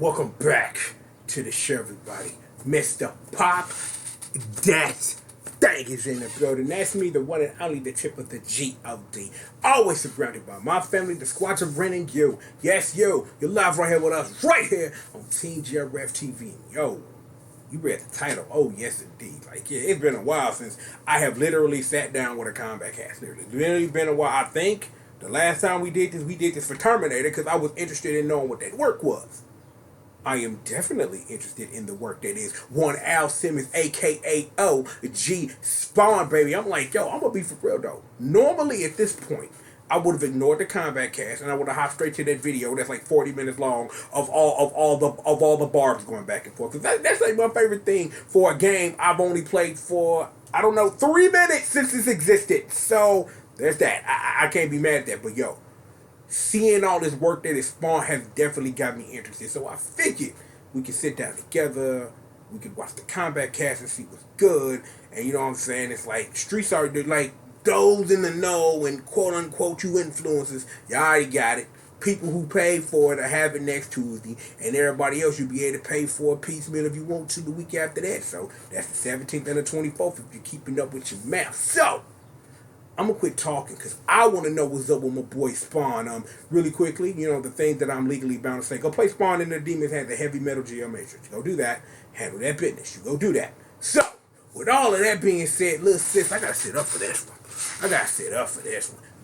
Welcome back to the show, everybody. Mr. Pop, that thing is in the building. That's me, the one and only, the tip of the G.O.D. Always surrounded by my family, the squadron running you. Yes, you. You're live right here with us, right here on Team GRF TV. Yo, you read the title. Oh, yes, indeed. Like, yeah, it's been a while since I have literally sat down with a combat cast. Literally been a while. I think the last time we did this for Terminator because I was interested in knowing what that work was. I am definitely interested in the work that is one Al Simmons, aka O.G. Spawn, baby. I'm like, yo, I'm gonna be for real though. Normally at this point, I would have ignored the combat cast and I would have hopped straight to that video that's like 40 minutes long of all the barbs going back and forth. Cause that's like my favorite thing for a game I've only played for 3 minutes since it's existed. So there's that. I can't be mad at that. But yo, seeing all this work that is spawned has definitely got me interested. So I figured we could sit down together, we could watch the combat cast and see what's good. And you know what I'm saying? It's like streets are like those in the know and quote unquote you influencers. You already got it. People who pay for it are having next Tuesday, and everybody else you'll be able to pay for a piecemeal if you want to the week after that. So that's the 17th and the 24th if you're keeping up with your math. So I'm gonna quit talking because I want to know what's up with my boy Spawn. Really quickly, you know, the things that I'm legally bound to say. Go play Spawn in the Demons has a heavy metal GL Matrix. Go do that. Handle that business. You go do that. So, with all of that being said, little sis, I gotta sit up for this one.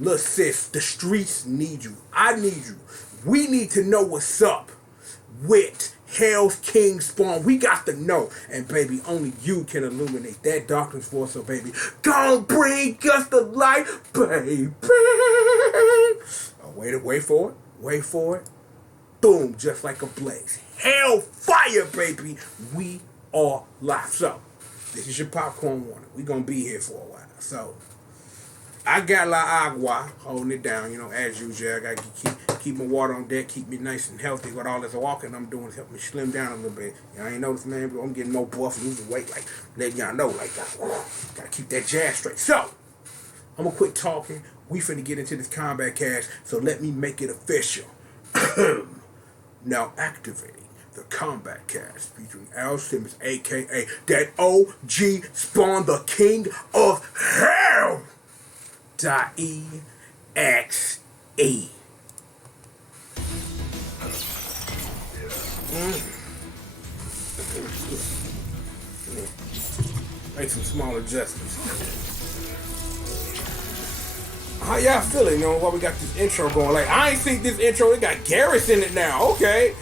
Little sis, the streets need you. I need you. We need to know what's up with Hell's King Spawn. We got to know. And baby, only you can illuminate that darkness for us. So baby, gon' bring us the light, baby. Oh, wait for it. Boom, just like a blaze. Hellfire, baby. We are live. So, this is your popcorn warning. We gonna be here for a while. So, I got La Agua holding it down, you know, as usual. I gotta keep my water on deck, keep me nice and healthy. What all this walking I'm doing is help me slim down a little bit. Y'all ain't noticed, man, but I'm getting more buff, losing weight, like letting y'all know, like gotta keep that jazz straight. So, I'm gonna quit talking. We finna get into this combat cast, so let me make it official. Now activating the combat cast featuring Al Simmons, aka that OG Spawn, the King of Hell. .exe. Make some small adjustments. How y'all feeling? You know, while we got this intro going, like I ain't seen this intro. It got Garrus in it now. Okay,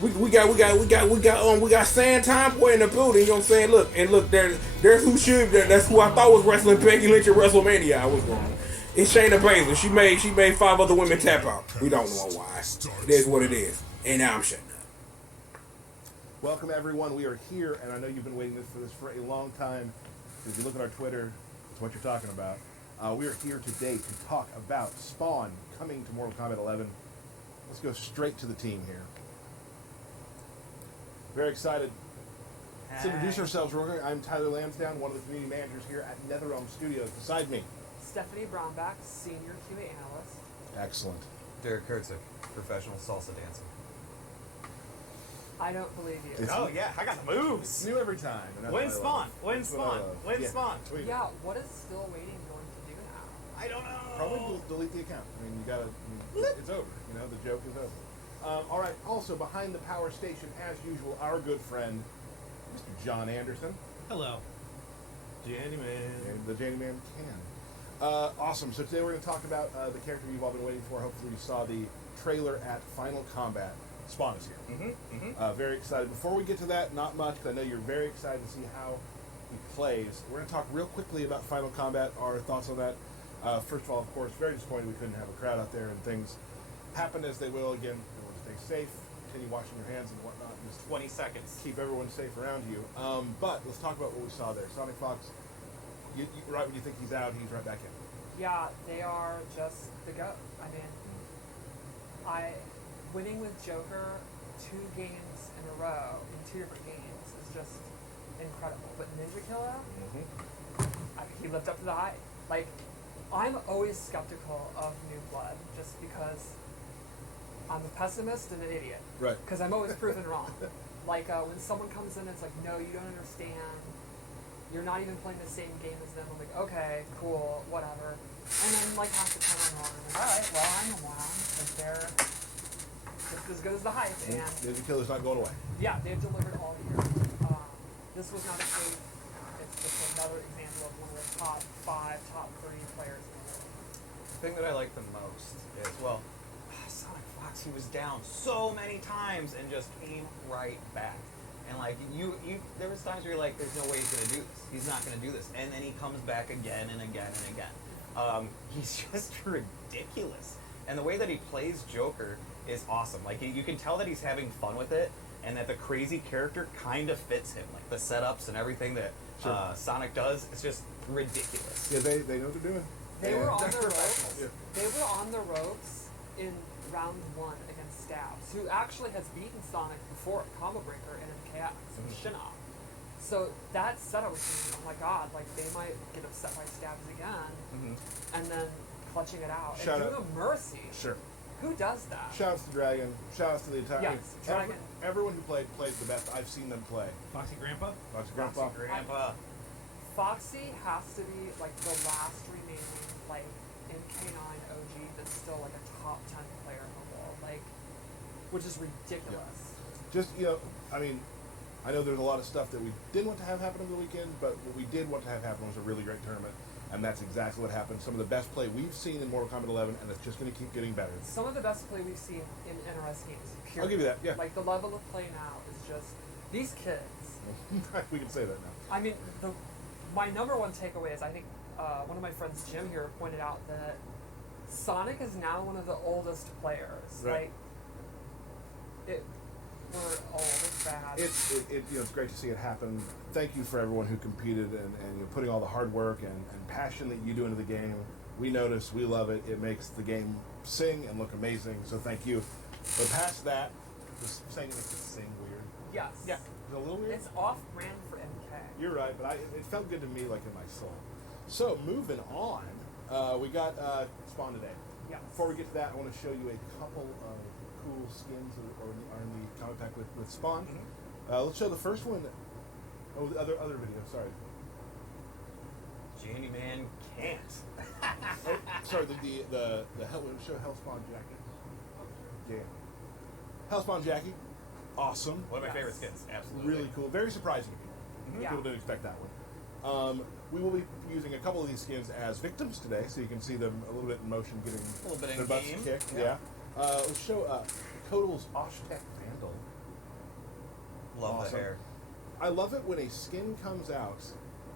we got Sand Time Boy in the building. You know what I'm saying? Look, there's who should. That's who I thought was wrestling Becky Lynch at WrestleMania. I was wrong. It's Shayna Baszler. She made 5 other women tap out. We don't know why. It is what it is. And now I'm shutting up. Welcome everyone. We are here, and I know you've been waiting for this for a long time. If you look at our Twitter, it's what you're talking about. We are here today to talk about Spawn coming to Mortal Kombat 11. Let's go straight to the team here. Very excited. Let's introduce ourselves. I'm Tyler Lansdowne, one of the community managers here at NetherRealm Studios. Beside me, Stephanie Brownback, Senior QA Analyst. excellent. Derek Kurtzik, professional salsa dancer. I don't believe you. Oh yeah, I got the moves. It's new every time. Win Spawn. Yeah, what is still waiting going to do now? I don't know. Probably delete the account. I mean, it's over. You know, the joke is over. All right. Also, behind the power station, as usual, our good friend, Mr. John Anderson. Hello. Janny Man. And the Janny Man can. Awesome. So today we're going to talk about the character you've all been waiting for. Hopefully you saw the trailer at Final Combat. Spawn is here. Very excited. Before we get to that, not much, because I know you're very excited to see how he plays. We're going to talk real quickly about Final Combat, our thoughts on that. First of all, of course, very disappointed we couldn't have a crowd out there, and things happen as they will. Again, you want to stay safe, continue washing your hands and whatnot. Just 20 seconds. keep everyone safe around you. But let's talk about what we saw there. Sonic Fox, right when you think he's out, he's right back in. Yeah, they are just the GOAT. I mean, winning with Joker 2 games in a row in 2 different games is just incredible. But Ninja Killer, he lived up to the hype. Like, I'm always skeptical of New Blood just because I'm a pessimist and an idiot. Right. Because I'm always proven wrong. Like when someone comes in, it's like, no, you don't understand. You're not even playing the same game as them. I'm like, okay, cool, whatever. And then like half the time I'm wrong. I'm like, all right, well I'm wrong because they're just as good as the hype. And Ninja Killer's not going away. yeah, they've delivered all year. This was not a fake. It's just another example of one of the top 5, top 3 players in the world. The thing that I like the most is, well, Sonic Fox, he was down so many times and just came right back. And like you, there was times where you're like, "There's no way he's gonna do this. He's not gonna do this." And then he comes back again and again and again. He's just ridiculous. And the way that he plays Joker is awesome. Like you can tell that he's having fun with it, and that the crazy character kind of fits him. Like the setups and everything that Sonic does, it's just ridiculous. Yeah, they know what they're doing. They were on They're the professionals. ropes. They were on the ropes in round 1 against Stabs, who actually has beaten Sonic before at Combo Breaker and in KX with Shinnok. So that setup was thinking, oh my god, like they might get upset by Stabs again, and then clutching it out. Shout and out. doing a mercy. Sure. Who does that? Shouts to Dragon. Shouts to the entire. Yes, Dragon. Everyone who plays the best. I've seen them play. Foxy Grandpa? Foxy Grandpa. Grandpa. Foxy has to be like the last remaining like MK9 OG that's still like a top 10 player in the world, like, which is ridiculous. Just I mean, I know there's a lot of stuff that we didn't want to have happen over the weekend, but what we did want to have happen was a really great tournament, and that's exactly what happened. Some of the best play we've seen in Mortal Kombat 11, and it's just going to keep getting better. Some of the best play we've seen in NRS games. Period. I'll give you that. Yeah. Like the level of play now is just these kids. We can say that now. I mean, my number one takeaway is I think one of my friends, Jim here, pointed out that Sonic is now one of the oldest players. Right. Like, we're old, it's bad. It's great to see it happen. Thank you for everyone who competed and putting all the hard work and passion that you do into the game. We notice, we love it. It makes the game sing and look amazing. So thank you. But past that, just saying it makes it sing weird. Yes. Yeah. Is it a little weird? It's off-brand for MK. You're right, but it felt good to me, like in my soul. So moving on, we got Spawn today. Yes. Before we get to that, I want to show you a couple of cool skins that are in the comic pack with Spawn. Let's show the first one. Oh, the other video. Sorry. Journeyman can't. Oh, sorry. The show Hellspawn jacket. Yeah. Hellspawn jacket. Awesome. One of my Yes. favorite skins. Absolutely. Really cool. Very surprising to people. Yeah. People didn't expect that one. We will be using a couple of these skins as victims today, so you can see them a little bit in motion, getting A little bit their in butts game. kicked. Yeah. Let's show Kotal's Oshtek Vandal. Love Awesome. the hair. I love it when a skin comes out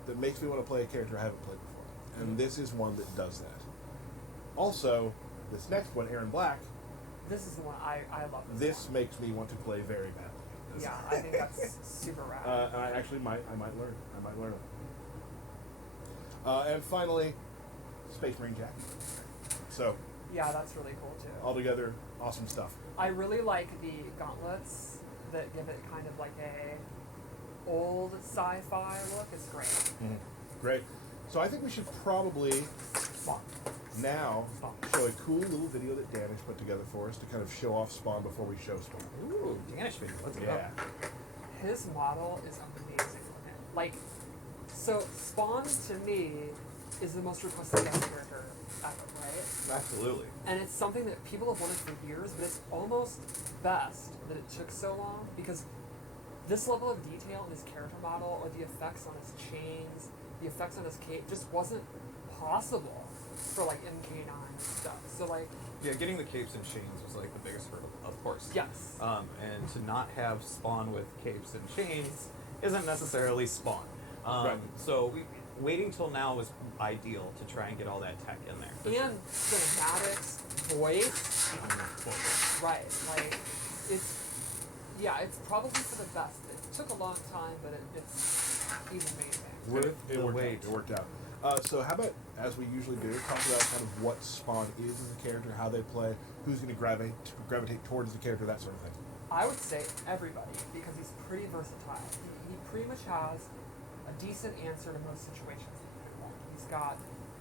that makes me want to play a character I haven't played before, and this is one that does that. Also, this next one, Aaron Black, This is the one I love. this makes me want to play very badly. Yeah, I think that's super rad. And I actually might learn. I might learn it. And finally, Space Marine Jack. So, Yeah, that's really cool too. altogether, awesome stuff. I really like the gauntlets that give it kind of like a old sci-fi look. It's great. Great. So I think we should probably Spawn. now show a cool little video that Danish put together for us to kind of show off Spawn before we show Spawn. Ooh, Danish video. Let's go. Yeah. His model is amazing looking. Like, so Spawn to me is the most requested guest character ever, right? Absolutely. And it's something that people have wanted for years, but it's almost best that it took so long because this level of detail in his character model or the effects on his chains, the effects on his cape just wasn't possible for like MK9 stuff. So like, Yeah, getting the capes and chains was like the biggest hurdle, of course. yes. And to not have Spawn with capes and chains isn't necessarily Spawn. Right. So waiting till now was ideal to try and get all that tech in there. for And cinematics, voice, sure. right, like, it's probably for the best. It took a long time, but it's amazing. Worth It the worked wait. out. It worked out. So how about, as we usually do, talk about kind of what Spawn is as a character, how they play, who's going to gravitate towards the character, that sort of thing. I would say everybody, because he's pretty versatile. He pretty much has a decent answer to most situations. He's got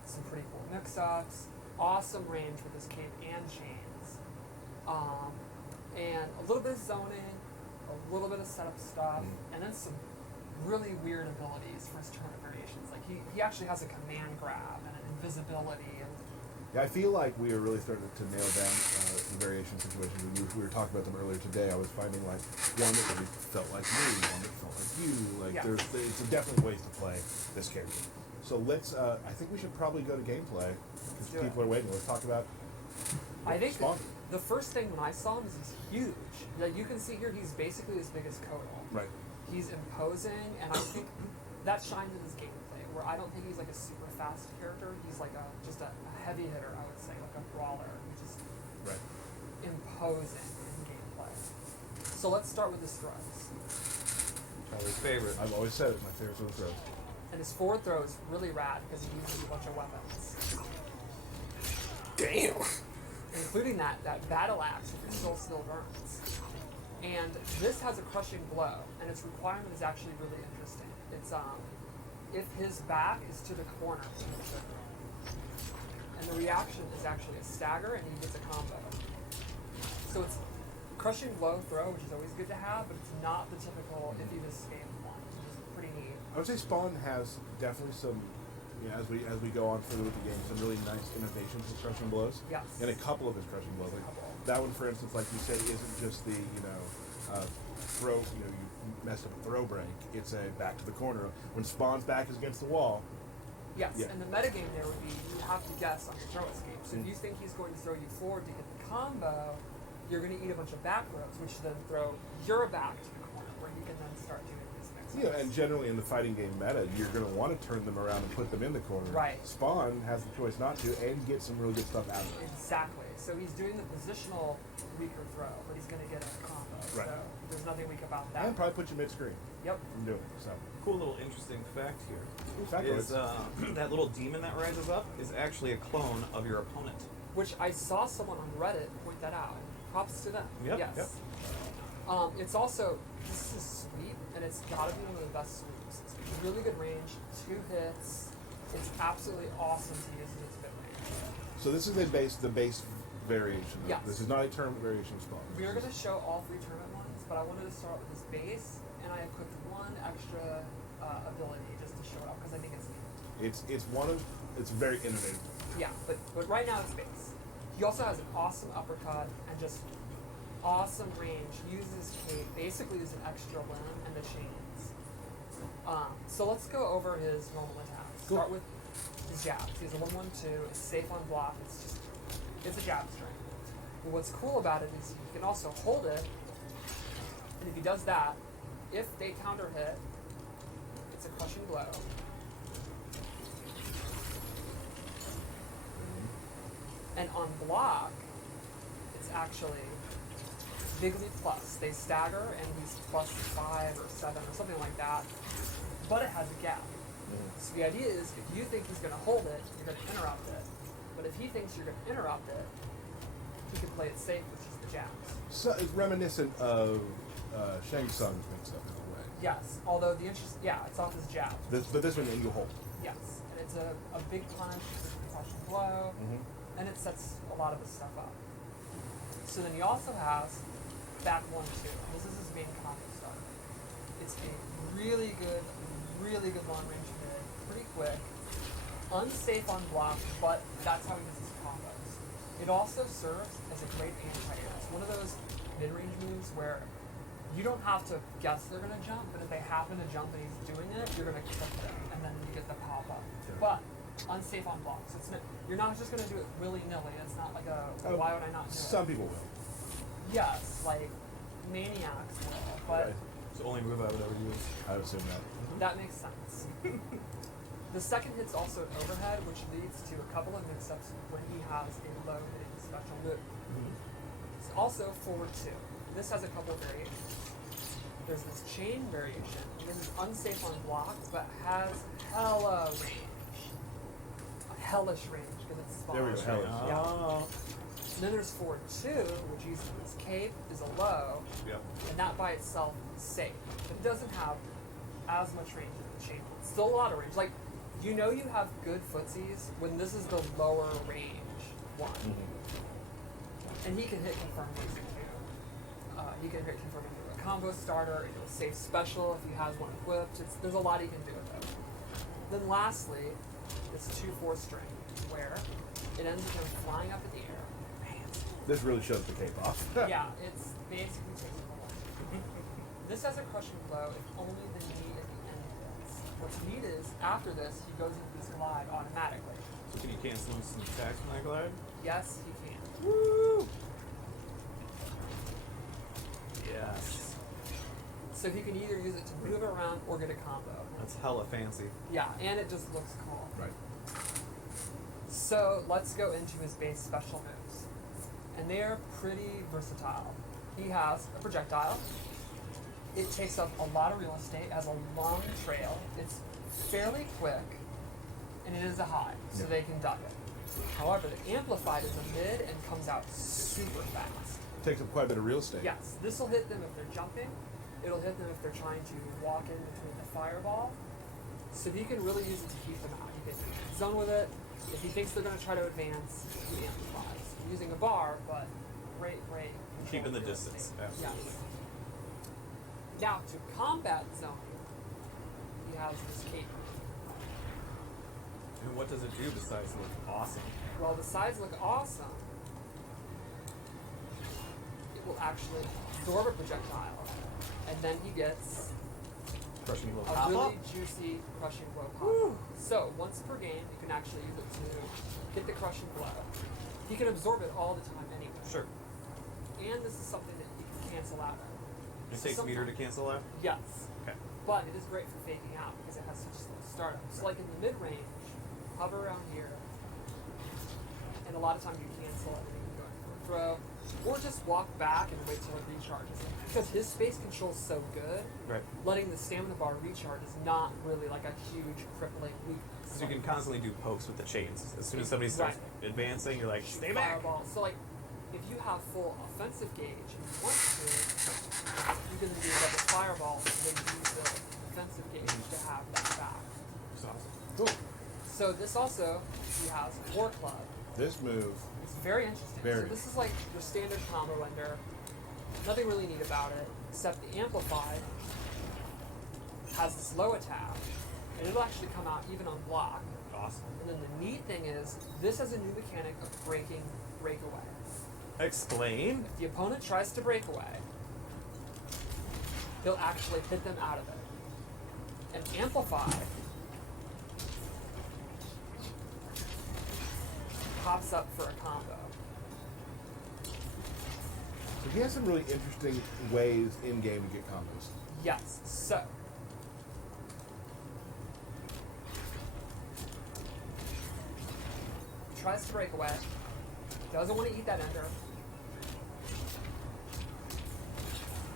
some pretty cool mix-ups, awesome range with his cape and chains. and a little bit of zoning, a little bit of setup stuff, and then some really weird abilities for his tournament variations. Like he actually has a command grab and an invisibility. And Yeah, I feel like we are really starting to nail down the variation situations. We were talking about them earlier today. I was finding like one that really felt like me, one that felt like you. Like Yeah. it's definitely ways to play this character. So let's. I think we should probably go to gameplay because do it. people are waiting. Let's talk about. I think Spawn. the first thing when I saw him is he's huge. Like you can see here, he's basically as big as Kodal. Right. He's imposing, and I think that shines in his gameplay. Where I don't think he's like a super fast character. He's like just a heavy hitter, I would say, like a brawler, who's just Right. imposing in gameplay. So let's start with his throws. Charlie's favorite. I've always said it's my favorite sort of throws. And his forward throw is really rad because he uses a bunch of weapons, Damn. including that battle axe if your soul still burns. And this has a crushing blow, and its requirement is actually really interesting. It's if his back is to the corner, and the reaction is actually a stagger, and he gets a combo. So it's crushing blow throw, which is always good to have, but it's not the typical if you escape one, which is pretty neat. I would say Spawn has definitely some. As we go on further with the game, some really nice innovations with crushing blows. Yes. And a couple of his crushing blows. Like that one, for instance, like you said, isn't just the throw. You messed up a throw break. It's a back to the corner. When Spawn's back is against the wall. Yes, Yeah. and the metagame there would be you have to guess on your throw escape. So if you think he's going to throw you forward to get the combo, you're going to eat a bunch of back rows, which then throw your back to the corner, where you can then start doing this mix. Yeah, and generally in the fighting game meta, you're going to want to turn them around and put them in the corner. Right. Spawn has the choice not to and get some really good stuff out of it. Exactly. So he's doing the positional weaker throw, but he's going to get a combo. Right. So there's nothing weak about that. And probably put you mid-screen Yep. from doing it. So, Cool little interesting fact here in fact, is that little demon that rises up is actually a clone of your opponent. Which I saw someone on Reddit point that out. Props to them. Yep, Yes. yep. It's also, this is sweep, and it's got to be one of the best sweeps. It's really good range, 2 hits. It's absolutely awesome to use its mid range. So this is the base variation. Yes. This is not a tournament variation of Spawn. We are going to show all 3 tournament ones, but I wanted to start with his base, and I equipped one extra ability just to show it off because I think it's neat. It's very innovative. Yeah, but right now it's base. He also has an awesome uppercut and just awesome range. Uses cape, basically is an extra limb and the chains. So let's go over his normal attacks. Cool. Start with his jabs. He has a 1-1-2. It's safe on block. It's a jab string. But what's cool about it is you can also hold it, and if he does that, if they counter hit, it's a crushing blow. And on block, it's actually bigly plus. They stagger, and he's plus 5 or 7 or something like that, but it has a gap. So the idea is, if you think he's going to hold it, you're going to interrupt it. But if he thinks you're going to interrupt it, he can play it safe, which is the jabs. So it's reminiscent of Shang Tsung's mix-up in a way. Yes, although it's off his jabs. But this one you hold. Yes, and it's a big punch, it's a concussion blow, and it sets a lot of his stuff up. So then he also has back 1-2. This is his main combo starter. It's a really good long range mid, pretty quick, unsafe on block, but that's how he does his combos. It also serves as a great anti-air. It's one of those mid-range moves where you don't have to guess they're going to jump, but if they happen to jump and he's doing it, you're going to clip them, and then you get the pop-up. Sure. But unsafe on block. So you're not just going to do it willy-nilly. It's not like why would I not do it? Some people will. Yes, like maniacs will, but Right. It's the only move I would ever use. I would assume that. that makes sense. The second hit's also an overhead, which leads to a couple of mix-ups when he has a low hitting special move. It's also forward 2. This has a couple of variations. There's this chain variation. This is unsafe on block, but has hella range. A hellish range because it's small. There we go, hellish. Yeah. Oh. And then there's forward 2, which uses this cape, is a low, Yep. and that by itself is safe. But it doesn't have as much range as the chain. It's still a lot of range. Like, you know you have good footsies when this is the lower range one. And he can hit confirm basic too. He can convert into a combo starter, into a safe special if he has one equipped. There's a lot he can do with it. Then lastly, it's 2/4 string, where it ends with him flying up in the air. This really shows the cape off. Yeah, it's basically taking the one. This has a crushing blow if only the knee at the end hits. What's neat is, after this, he goes into this glide automatically. So can you cancel some attacks from that glide? Yes, he can. Woo! Yes. So he can either use it to move around or get a combo. That's hella fancy. Yeah, and it just looks cool. Right. So let's go into his base special moves. And they are pretty versatile. He has a projectile. It takes up a lot of real estate, has a long trail. It's fairly quick, and it is a high, so Yeah. they can duck it. However, the amplified is a mid and comes out super fast. Takes up quite a bit of real estate. Yes, this will hit them if they're jumping. It'll hit them if they're trying to walk in between the fireball. So you can really use it to keep them out. You can zone with it. If he thinks they're going to try to advance, he amplifies. Using a bar, but great. Keeping the real distance. estate. Absolutely. Yes. Now to combat zone, he has this cape. And what does it do besides look awesome? While the sides look awesome, it will actually absorb a projectile, and then he gets Crushing blow. a Pop really up? juicy crushing blow pop. So once per game, you can actually use it to get the crushing blow. He can absorb it all the time anyway. Sure. And this is something that you can cancel out of. It So takes meter to sometimes- cancel out? Yes. Okay. But it is great for faking out because it has such slow startup. So like in the mid range, hover around here, and a lot of times you cancel it and you can go in for a throw. Or just walk back and wait till it recharges. Because his space control is so good, Right. letting the stamina bar recharge is not really like a huge crippling weakness. So you can constantly do pokes with the chains. As soon as somebody starts advancing, you're like, stay back! Fireball. So like, if you have full offensive gauge and you want to, you can do like a fireball and then use the defensive gauge to have that back. It's awesome. Cool. So this also, he has War Club. This move. It's very interesting. Very. So this is like your standard combo ender. Nothing really neat about it, except the Amplified has this low attack, and it'll actually come out even on block. Awesome. And then the neat thing is, this has a new mechanic of breaking breakaway. Explain. If the opponent tries to break away, he'll actually hit them out of it. And Amplify pops up for a combo. So he has some really interesting ways in game to get combos. Yes, so. Tries to break away. Doesn't want to eat that ender.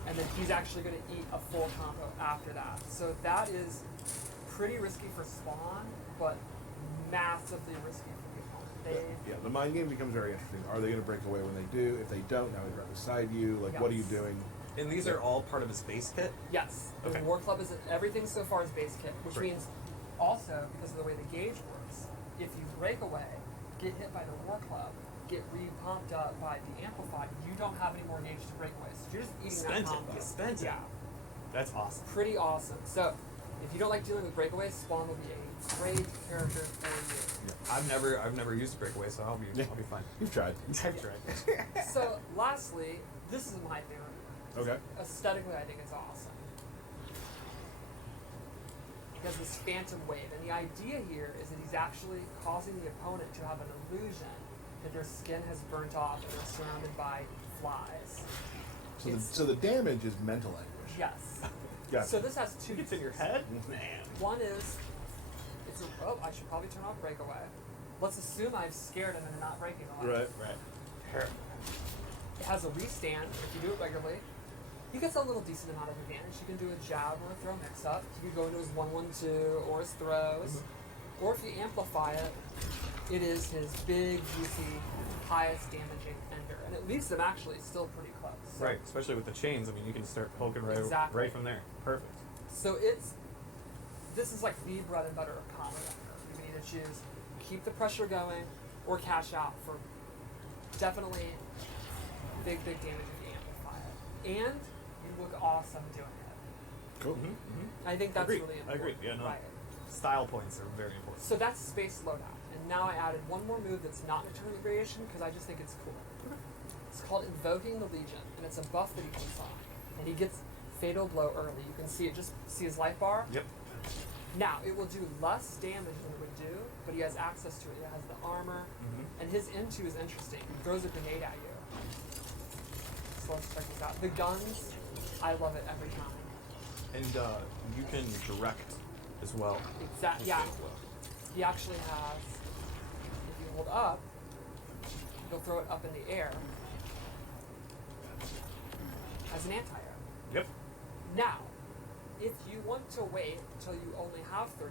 And then he's actually going to eat a full combo after that. So that is pretty risky for spawn, but massively risky for the opponent. Yeah, the mind game becomes very interesting. Are they going to break away when they do? If they don't, now they're right beside you. Like, what are you Yes. doing? And these are all part of his base kit? Yes, the Okay. War Club is everything so far is base kit, which Great. means also because of the way the gauge works, if you break away, get hit by the War Club, get re-pumped up by the Amplified, you don't have any more gauge to break away. So you're just eating Spent that it. combo. You spent it. Yeah, That's awesome. pretty awesome. So if you don't like dealing with breakaways, Spawn will be a great character for I've never used a breakaway, so I'll be fine. You've tried. I've tried. you. So lastly, this is my favorite. Okay. Aesthetically, I think it's awesome. Because this phantom wave, and the idea here is that he's actually causing the opponent to have an illusion that their skin has burnt off and they're surrounded by flies. So It's- so the damage is mental anguish. Yes. Gotcha. So this has two. It's in your uses. head? Man. One is, it's a, oh, I should probably turn off breakaway. Let's assume I've scared him into not breaking away. Right. It has a restand. If you do it regularly, he gets a little decent amount of advantage. You can do a jab or a throw mix-up. You can go into his 1-1-2 or his throws. Or if you amplify it, it is his big, juicy, highest damaging ender. And it leaves them actually still pretty close. So, Right, especially with the chains. I mean, you can start poking Exactly. right from there. Perfect. So this is like the bread and butter of combo ender. You can either choose keep the pressure going or cash out for definitely big damage if you amplify it. and you look awesome doing it. Cool. I think that's Agreed. really I important. agree. Yeah, no. Right. Style points are very important. So that's space loadout. And now I added one more move that's not an tournament variation because I just think it's cool. It's called Invoking the Legion, and it's a buff that he puts on. And he gets Fatal Blow early. You can see it, just see his life bar. Yep. Now, it will do less damage than it would do, but he has access to it. It has the armor, and his into is interesting. He throws a grenade at you. So let's check this out. The guns, I love it every time. And you can direct as well. Exactly. Yeah. He actually has, if you hold up, he'll throw it up in the air as an anti-air. Yep. Now, if you want to wait until you only have 30%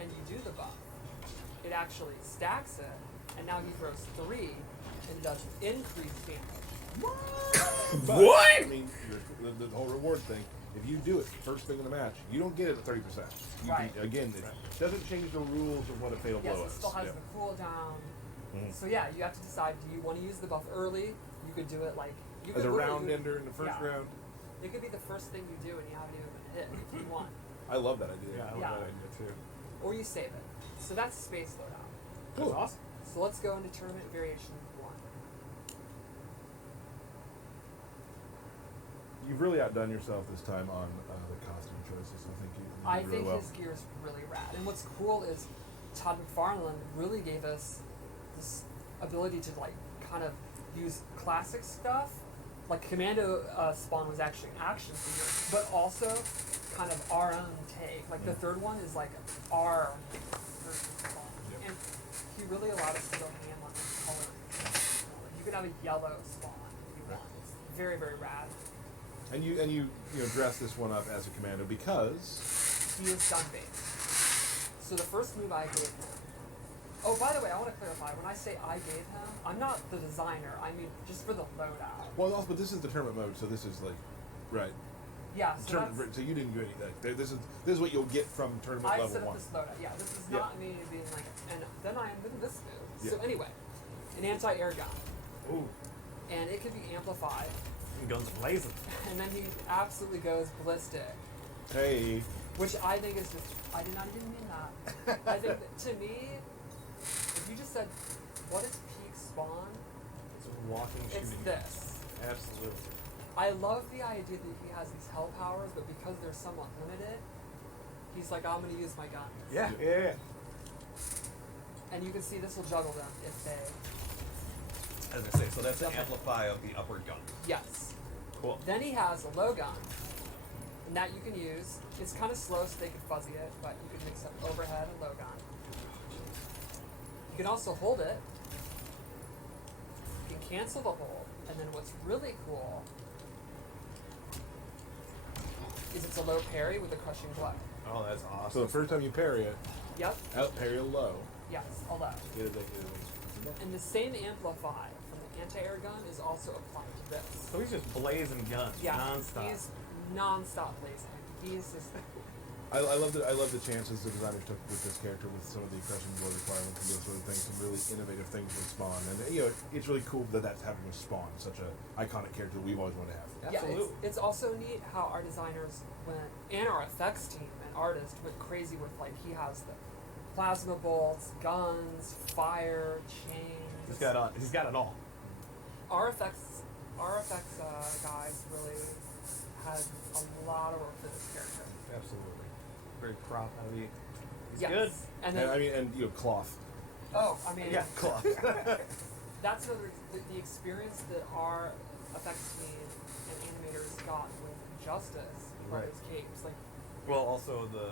and you do the buff, it actually stacks it, and now he throws 3 and does increased damage. But, What? I mean, the whole reward thing. If you do it first thing in the match, you don't get it at 30%. Right. Again, it doesn't change the rules of what a fatal Yes, blow it is. still has Yeah. the cooldown. Mhm. So yeah, you have to decide, do you want to use the buff early? You could do it like... You As could a literally round do- ender in the first yeah. round. It could be the first thing you do and you haven't even been hit if you want. I love that idea. Yeah, I love Yeah. that idea too. Or you save it. So that's space loadout. Cool. That's awesome. So let's go into tournament variation 1. You've really outdone yourself this time on the costume choices. I think you did I really think well. his gear is really rad. And what's cool is Todd McFarlane really gave us this ability to like kind of use classic stuff. Like Commando Spawn was actually an action figure, but also kind of our own take. Like the third one is like our version of Spawn. Yep. And he really allowed us to go ham on the color. You could have a yellow Spawn if you want. It's very, very rad. And you dress this one up as a commando because He is gun based. So the first move I gave him. Oh, by the way, I want to clarify. When I say I gave him, I'm not the designer. I mean just for the loadout. well, also, but this is the tournament mode, so this is like right. Yeah. So Tournament, so you didn't do anything. This is what you'll get from tournament I level set up 1. this loadout. Yeah, this is Yeah. not me being like, and then I am doing this move. So Yeah. anyway, an anti-air gun, Ooh. and it can be amplified, Guns blazing. and then he absolutely goes ballistic, Hey, which I think is just, I did not even mean that. I think that to me, if you just said, what is peak spawn? It's a walking It's shooting. this. Absolutely. I love the idea that he has these hell powers, but because they're somewhat limited, he's like, I'm gonna use my guns. Yeah. And you can see this will juggle them if they, As I say, so that's the amplify of the upper gun. yes. Cool. Then he has a low gun, and that you can use. It's kind of slow, so they can fuzzy it, but you can mix up overhead and low gun. You can also hold it. You can cancel the hold, and then what's really cool is it's a low parry with a crushing blow. Oh, that's so awesome. the first time you parry it, Yep. out parry it low. Yes, a low. It is And the same amplify from the anti-air gun is also applied to this. So he's just blazing guns nonstop. He's non-stop blazing. He's just I love the chances the designers took with this character with some of the crushing blow requirements and those sort of things, some really innovative things with Spawn, and it's really cool that that's happening with Spawn, such a iconic character that we've always wanted to have. Absolutely. Yeah, it's also neat how our designers went, and our effects team and artist went crazy with, like, he has the plasma bolts, guns, fire, chains. He's got it all. Our effects guys really had a lot of work for this character. Absolutely. Very prop heavy. He's Yes. good. And then, And cloth. oh, I mean, Yeah, cloth. that's another, the experience that our effects team and animators got with Justice, Right. his capes, like, Well, also the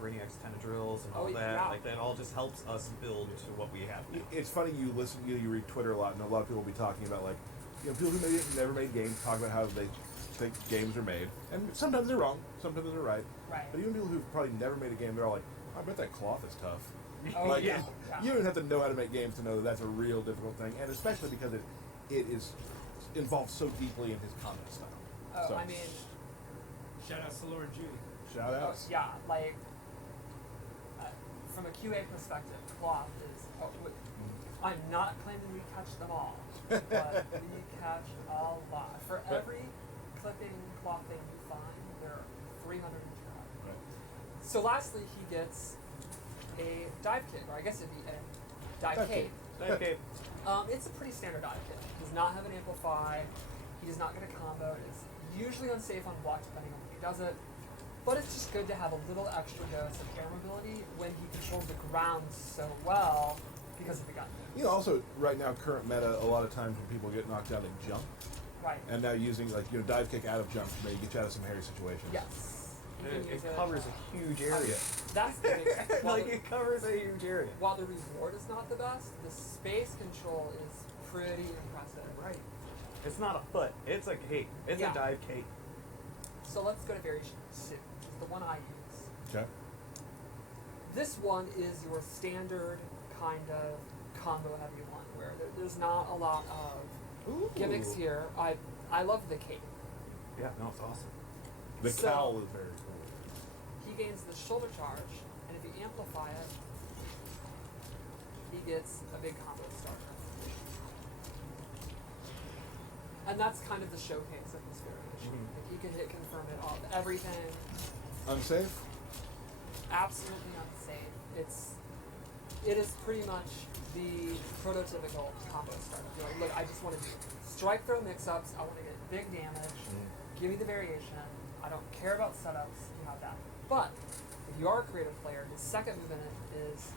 Brainiac's tendrils and all Oh, that. yeah. Like that all just helps us build to what we have now. It's funny you read Twitter a lot, and a lot of people will be talking about people who never made games talk about how they think games are made, and sometimes they're wrong, sometimes they're right. right. But even people who've probably never made a game, they're all like, I bet that cloth is tough. Oh, Like, yeah. You don't have to know how to make games to know that that's a real difficult thing, and especially because it is involved so deeply in his combat style. Oh, So, I mean, Shout out to Laura Judy. shout out. yeah, like, from a QA perspective, cloth is, I'm not claiming we catch them all, but we catch a lot. For every clipping claw thing you find, there are 300 in each card. Right. So lastly, he gets a dive kick, or I guess it'd be a dive cape. Okay. It's a pretty standard dive kick. He does not have an amplify. He does not get a combo. It is usually unsafe on block depending on when he does it. But it's just good to have a little extra dose of air mobility when he controls the ground so well because of the gun. You know, also right now, current meta, a lot of times when people get knocked out, they jump, Right. and now using dive kick out of jump may get you out of some hairy situations. Yes. You can It use covers a huge area. That's the big Like, it covers a huge area. While the reward is not the best, the space control is pretty impressive. Right. It's not a foot. It's a cape. It's Yeah. a dive cape. So let's go to variation 2, which is the one I use. Okay. This one is your standard kind of combo heavy one where there's not a lot of gimmicks here. I love the cape. Yeah, no, it's awesome. The So- cowl is very cool. He gains the shoulder charge, and if you amplify it, he gets a big combo starter. And that's kind of the showcase of this variation. Mhm. Like, he can hit confirm it all, everything. Unsafe? Absolutely unsafe. It is pretty much the prototypical combo starter. You're like, look, I just want to do strike throw mix-ups. I want to get big damage. Give me the variation. I don't care about setups. You have that. But if you are a creative player, his second move in it is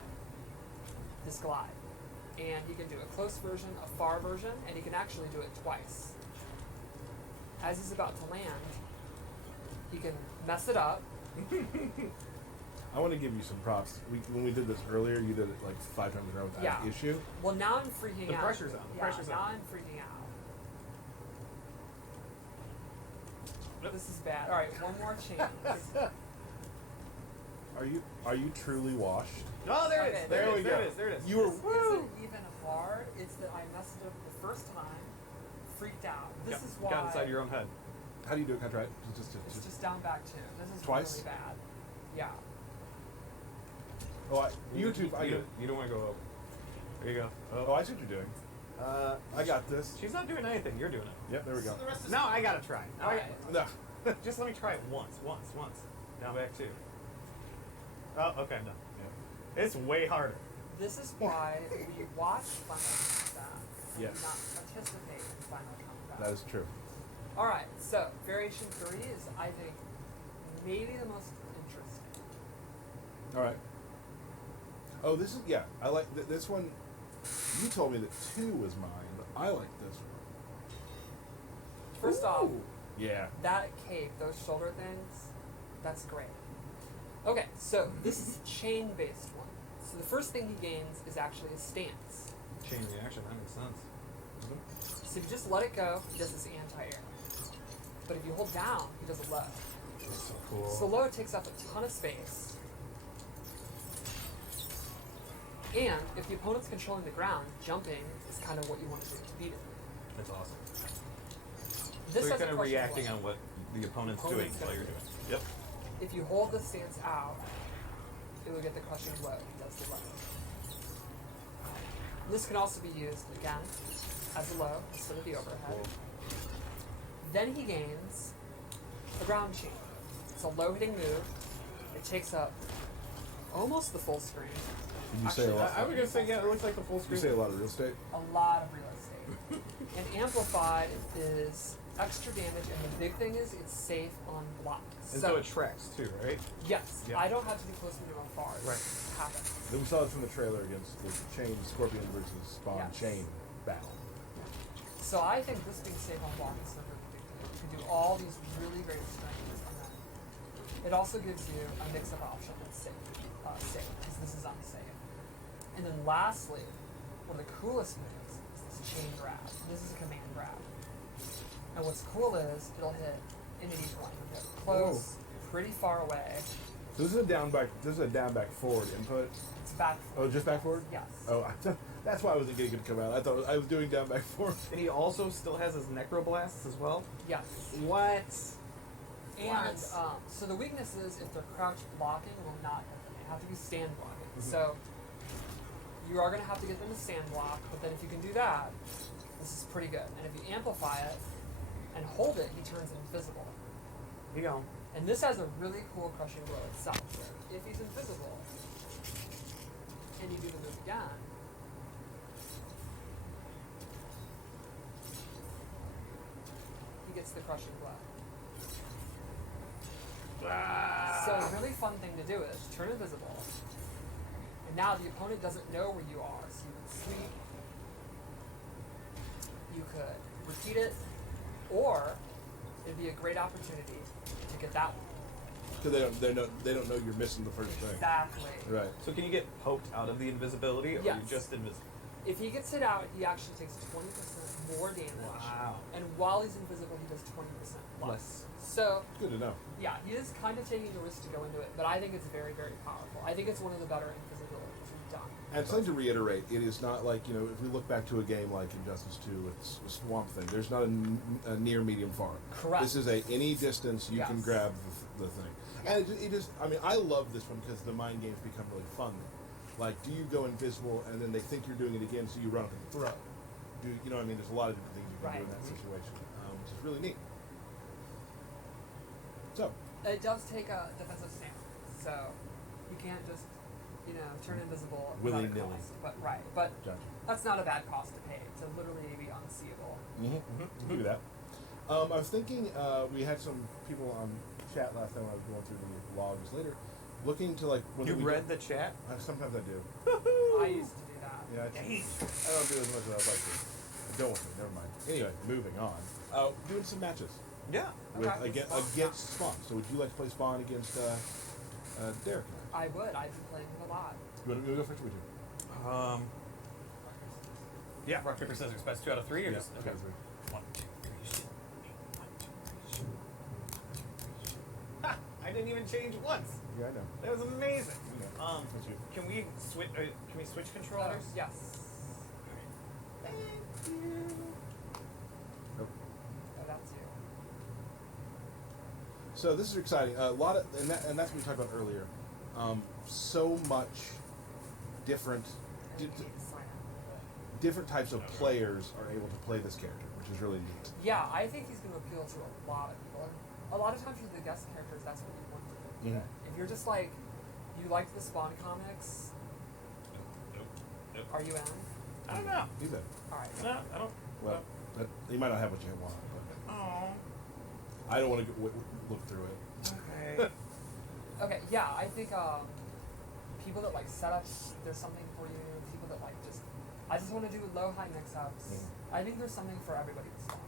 this glide. And he can do a close version, a far version, and he can actually do it twice. As he's about to land, he can mess it up. I want to give you some props. When we did this earlier, you did it like 5 times in a row without Yeah. an issue. Well, now I'm freaking The out. pressure's on. The Yeah, pressure's now on. I'm freaking out. This is bad. All right, one more chance. Are you truly washed? Oh, there it Okay, is. there There we it is. go. There it is. There it is. You were This isn't even hard. It's that I messed it up the first time, freaked out. This is why Got inside your own head. How do you do it? Can I try it? it's just down back 2. This is Twice? really bad. Yeah. Oh, YouTube. You don't want to go up. There you go. Oh, I see what you're doing. I got this. She's not doing anything. You're doing it. Yep, there we go. So the rest is No, I gotta try. All right. No. Just let me try it once. Down back 2. Oh, okay, no. It's way harder. This is why we watch Final Combat. Yes. We not participate in Final Combat. That is true. All right. So variation 3 is, I think, maybe the most interesting. All right. Oh, this is I like this one. You told me that 2 was mine, but I like this one. First off, Yeah. that cape, those shoulder things, that's great. Okay, so this is a chain-based one. So the first thing he gains is actually a stance. Chain reaction. That makes sense. So if you just let it go, he does this anti-air. But if you hold down, he does a low. That's so cool. So low takes up a ton of space. And if the opponent's controlling the ground, jumping is kind of what you want to do to beat it. That's awesome. This So you're has a kind of crushing reacting blow. on what the opponent's doing Opponent's while gonna you're do doing it. Yep. If you hold the stance out, it will get the crushing blow. He does the low. This can also be used, again, as a low instead of the overhead. Then he gains a ground chain. It's a low hitting move. It takes up almost the full screen. Did you say a lot? I was gonna say, yeah, it looks like the full Did you screen. say a lot of real estate? A lot of real estate. And amplified is extra damage, and the big thing is it's safe on block. And so it tracks too, right? yes, Yeah. I don't have to be close to doing far. Right. It happens. Then we saw it from the trailer against the Chain Scorpion versus Spawn Yes. Chain battle. So I think this being safe on block is super ridiculous. You can do all these really great strengths, and then it also gives you a mix-up option that's safe, because this is unsafe. And then lastly, one of the coolest moves is this chain grab. This is a command grab. And what's cool is it'll hit into each one. It'll hit close, pretty far away. So this is a down back. This is a down back forward input. It's back. Oh, just back forward. Yes. Oh, that's why I wasn't getting it to come out. I thought I was doing down back forward. And he also still has his necroblasts as well. Yes. What? And so the weakness is if they're crouch blocking, will not hit them. They have to be stand blocking. So you are going to have to get them to sand block, but then if you can do that, this is pretty good. And if you amplify it and hold it, he turns invisible. Here you go. And this has a really cool crushing blow itself. If he's invisible, and you do the move again, he gets the crushing blow. So a really fun thing to do is turn invisible, and now the opponent doesn't know where you are, so you can sweep, you could repeat it, or it'd be a great opportunity to get that one. So they don't know you're missing the first thing. Exactly. Right. So can you get poked out of the invisibility, or Yes. you're just invisible? If he gets hit out, he actually takes 20% more damage. Wow. And while he's invisible, he does 20% less. So, Good to know. yeah, he is kind of taking a risk to go into it, but I think it's very, very powerful. I think it's one of the better invisibilities we've done. And something to reiterate, it is not like, if we look back to a game like Injustice 2 with Swamp Thing, there's not a near, medium, far. Correct. This is any distance you can Yes. grab the thing. And it just, I love this one because the mind games become really fun. Like, do you go invisible and then they think you're doing it again, so you run up and throw? You know what I mean? There's a lot of different things you can do in that Right. situation, which is really neat. So, It does take a defensive stance, so you can't just, turn invisible without a Willy-nilly. cost. But but gotcha. that's not a bad cost to pay to literally be unseeable. You can do that. I was thinking, we had some people on chat last time when I was going through the logs later, looking to when You we read the chat? sometimes I do. I used to do that. Yeah, I don't do as much as I'd like to. I don't want to. Never mind. Anyway, moving on. Doing some matches Yeah. with Okay. against Spawn. So would you like to play Spawn against Derek? I would. I've been playing him a lot. You want to go first? Or would you? Yeah, rock, paper, scissors. Best 2 out of 3 or just okay. 1, 2, 3, shoot. 1, 2, 3, shoot. Ha! I didn't even change once. Yeah, I know. That was amazing. Okay. That's you. Can we switch controllers? Yes. Thank you. Nope. Oh, that's you. So this is exciting. A lot of, and that's what we talked about earlier. So much different, different types of players are able to play this character, which is really neat. Yeah, I think he's going to appeal to a lot of people. A lot of times with the guest characters, that's what you want to do. Mhm. If you're just like, you like the Spawn comics, Nope. are you in? I don't know. He's a, Alright. No, I don't. well, you might not have what you want, but Oh. I don't want to look through it. Okay. Okay, yeah, I think people that like setups, there's something for you. People that like I just want to do low high mix ups. Mhm. I think there's something for everybody with Spawn.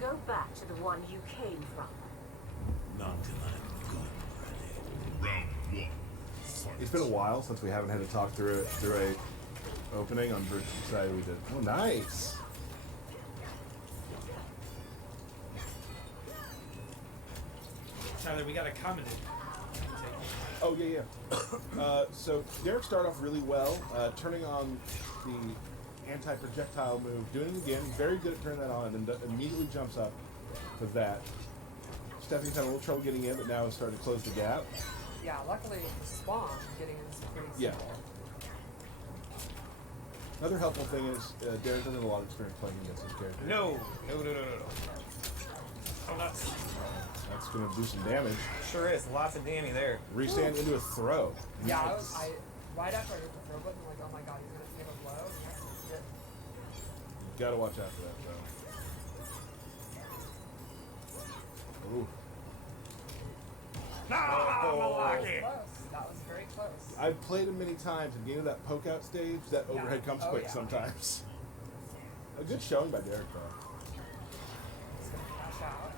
Go back to the one you came from. Not till I'm good, ready. Round 1. It's been a while since we haven't had to talk through a opening. I'm very excited we did. Oh, nice. Tyler, we got a comment. Oh, yeah. So Derek started off really well, turning on the anti-projectile move, doing it again, very good at turning that on, and then immediately jumps up for that. Stephanie's had a little trouble getting in, but now is starting to close the gap. Yeah, luckily the Spawn getting in is pretty Yeah. simple. Another helpful thing is Derek doesn't have a lot of experience playing against this character. No. Oh, nuts. That's going to do some damage. Sure is. Lots of damage there. Restand into a throw. Yeah, Nice. right after I hit the throw button, I'm like, oh my god, he's gonna fail a blow. And that's it. You gotta watch out for that, though. Ooh. No, That was close. That was very close. I've played him many times, and getting to that poke out stage, that Yeah. overhead comes Oh, quick yeah. sometimes. A good showing by Derek, though. He's gonna crash out.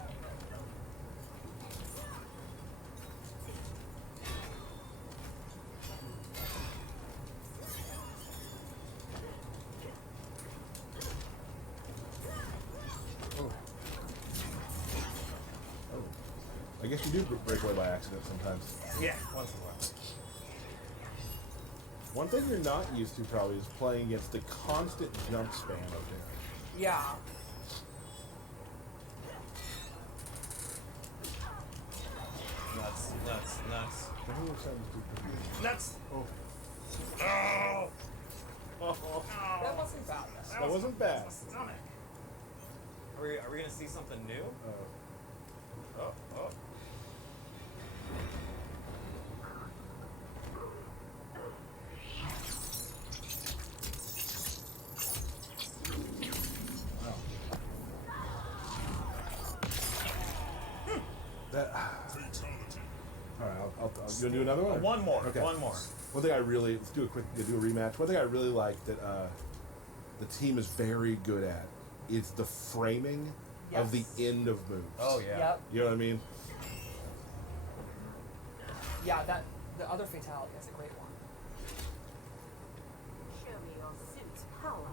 Oh. I guess you do break away by accident sometimes. Yeah, once in a while. One thing you're not used to probably is playing against the constant jump spam of Derek. Yeah. Nuts, nuts, nuts. Nuts. Oh. Oh. That wasn't bad. Though. That wasn't bad. My stomach. Are we gonna see something new? Oh, oh. Wow. That. Fatality. All right, I'll you gonna do another one? One more. Okay. One more. One thing I really let's do a rematch. One thing I really like that the team is very good at is the framing of the Yes. end of moves. Oh yeah. Yep. You know what I mean? Yeah, that the other fatality is a great one. Show me your suit's power.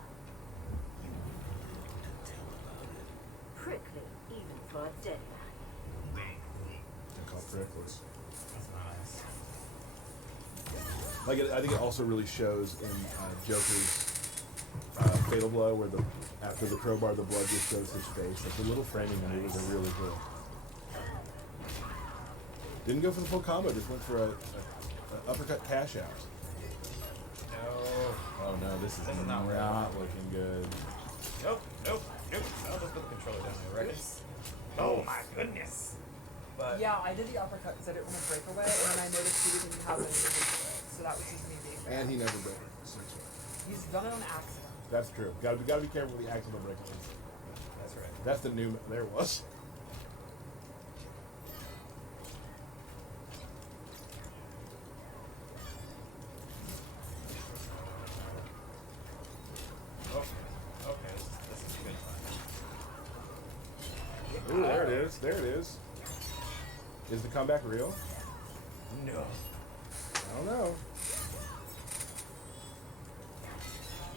Prickly, even for a dead man. Round one. I call prickles. That's nice. Like I think it also really shows in Joker's Fatal Blow, where after the crowbar, the blood just shows his face. Like the little framing maneuvers are really cool. Didn't go for the full combo, just went for a uppercut cash out. No. Oh no, this is not right. not looking good. Nope. Nope. Nope. I'll just put the controller down there, right? Oh my goodness. But Yeah, I did the uppercut because I didn't want to break away, and then I noticed he didn't have any to it. So that was just me being bad. And he never broke. He's done it on accident. That's true. Gotta be careful with the accidental breakaways. that's right. That's the new. There it was. Okay. This is good fun. Ooh, there it is. There it is. Is the comeback real? No. I don't know.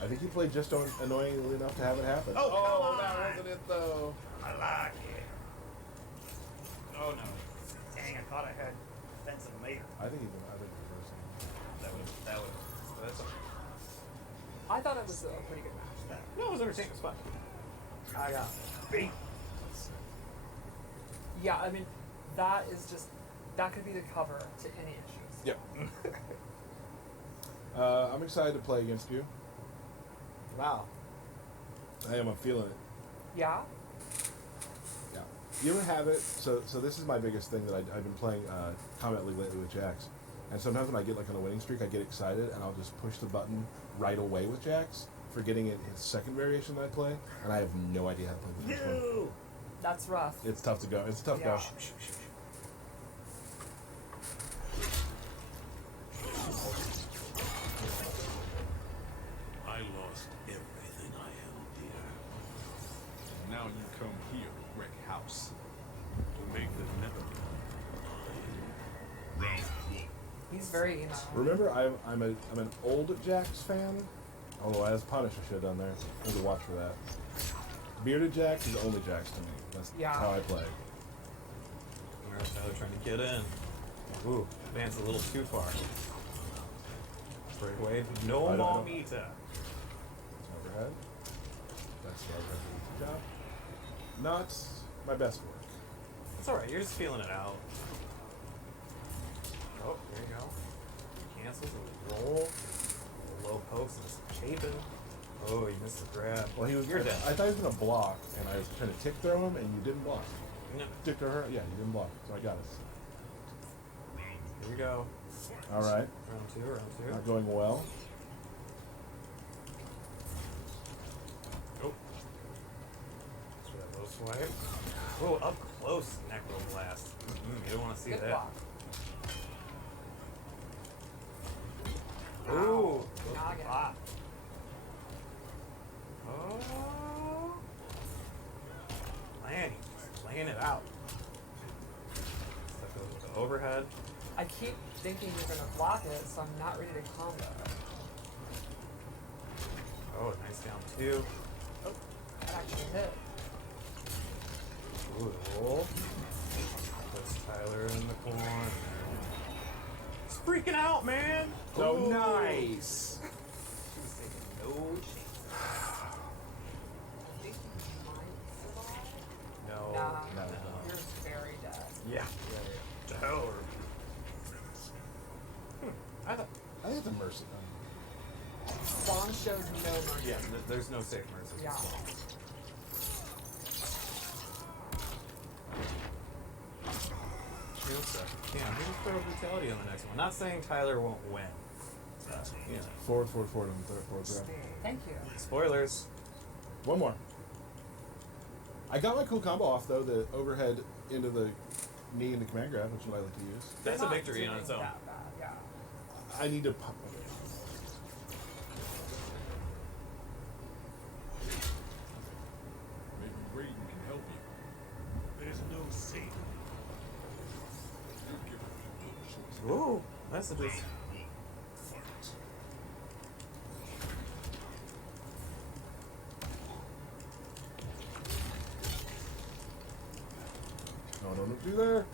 I think he played just annoyingly enough to have it happen. Oh, come that on. wasn't it though. I like it. Oh no. Dang, I thought I had defensive later. I think reversing. That would. That's I thought it was a pretty good match. No, it was entertaining. It was fun. I got beat. Yeah, I mean, that could be the cover to any issues. Yep. I'm excited to play against you. Wow. I am. I'm feeling it. Yeah? Yeah. You ever have it? So this is my biggest thing that I've been playing Kombat League lately with Jax. And sometimes when I get like on a winning streak, I get excited and I'll just push the button right away with Jax, forgetting his second variation that I play, and I have no idea how to play the first one. No. That's rough. It's tough to go. It's a tough Yeah. go. I lost everything I held dear. Now you come here to wreck house. To make the never Round one. He's very emo. Remember, I'm an old Jax fan. Although as Punish, I should have done there. Need to watch for that. Bearded Jax is only Jax to me. That's Yeah. how I play. Where's Tyler trying to get in? Ooh, advance a little too far. Breakaway. No I don't- Mamita. Overhead. That's the overhead. Good job. Not my best work. It's alright, you're just feeling it out. Oh, there you go. Cancels a roll. Low post is chafing. Oh, you missed the grab. Well, You're dead. I thought he was gonna block, and I was trying to tick throw him, and you didn't block. No. Tick to her, yeah, you didn't block, so I got it. Here we go. All right, Round two. not going well. Oh. Let's try that low swipe. Oh, up close necro blast. You don't want to see Good that. block. Ooh. Noggin. Ah. Oh. Laying it out. Stuff goes with the overhead. I keep thinking you're going to block it, so I'm not ready to combo. Oh, nice down two. Oh, that actually hit. Ooh, the roll. Puts Tyler in the corner. He's freaking out, man. Oh, Ooh. nice. He was taking no chances. Nah. No. You're very dead. Yeah. To hell or I thought. I think it's a mercy. Spawn shows no mercy. Yeah, there's no safe mercy. Yeah. Shield set. Yeah, I'm gonna throw brutality on the next one. Not saying Tyler won't win. You know. Forward on the third, forward grab. Thank you. Spoilers. One more. I got my cool combo off though, the overhead into the knee and the command grab, which is what I like to use. That's They're a not victory on doing its own. that bad, yeah. I need to pop. Maybe Raiden can help you. there's no saving. You're giving me no choice. Ooh, that's a big. Fight. No, don't do there.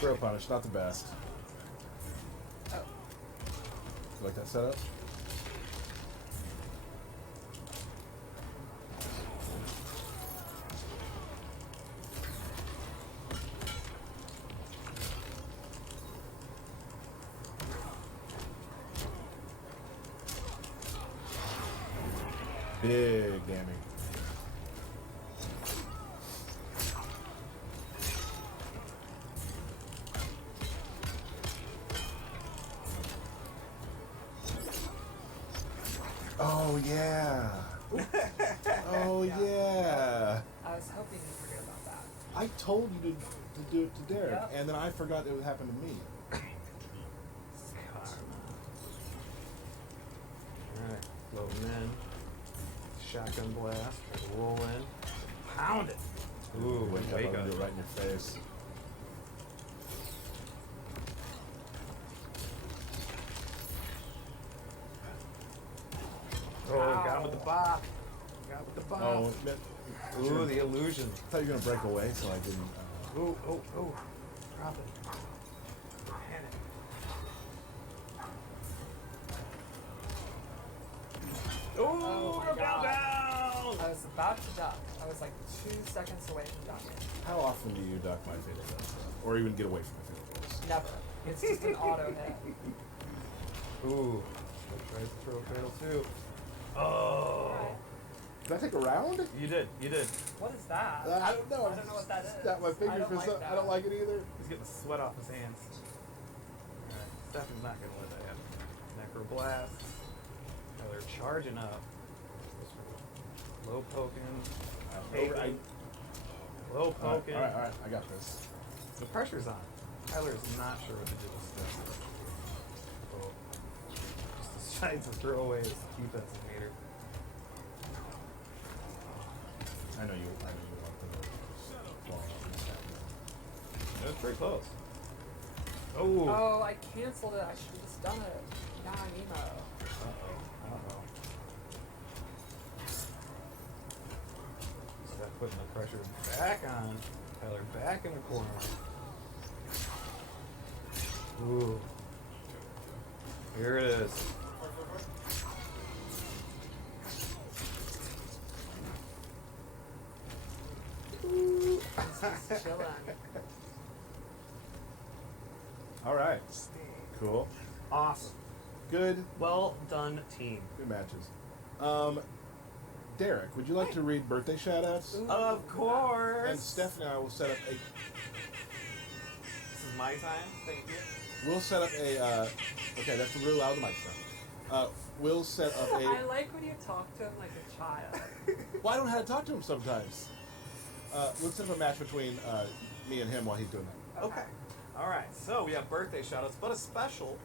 Throw punish, not the best. Oh. You like that setup? Big damage. Oh yeah. Oh yeah. I was hoping you'd forget about that. I told you to do it to Derek, Yep. and then I forgot it would happen to me. Alright, loading in. Shotgun blast. Roll in. Pound it. Ooh, Wake up, wake I'm gonna up. do it right in your face. Oh, got him with the bop. Got him with the bop. Oh, man. Ooh, the illusion. I thought you were gonna break away, so I didn't. Ooh, oh, oh. Drop it. Panic. Ooh, Oh my go down, God. down! I was about to duck. I was like 2 seconds away from ducking. How often do you duck my fatal blows, or even get away from my fatal blows? Never. It's just an auto hit. Ooh. Tries to throw a fatal too. Oh. Alright. Did I take a round? You did, you did. What is that? I don't know. I don't know what that is. Snap my fingers I don't for like some. that. I don't like it either. He's getting the sweat off his hands. Alright, Stefan's not gonna let that happen. Necro blast. Now they're charging up. Low poking. Low poking. All right. I got this. The pressure's on. Tyler's not sure what to do with Stefan. Oh. Just decides to throw away his defensive meter. I know you want to fall out this happening. It was pretty close. Oh. Oh, I canceled it. I should have just done it. Now I'm emo. I don't know. Steph putting the pressure back on. Tyler back in the corner. Ooh. Here it is. Just chilling. All right. Cool. Awesome. Good. Well done, team. Good matches. Derek, would you like to read birthday shout-outs? Of course. And Stephanie and I will set up a. This is my time. Thank you. We'll set up a. Okay, that's really loud. The microphone. We'll set up I a. like when you talk to him like a child. Well, I don't know how to talk to him sometimes. We'll set up a match between me and him while he's doing that. Okay. All right. So we have birthday shout-outs, but a special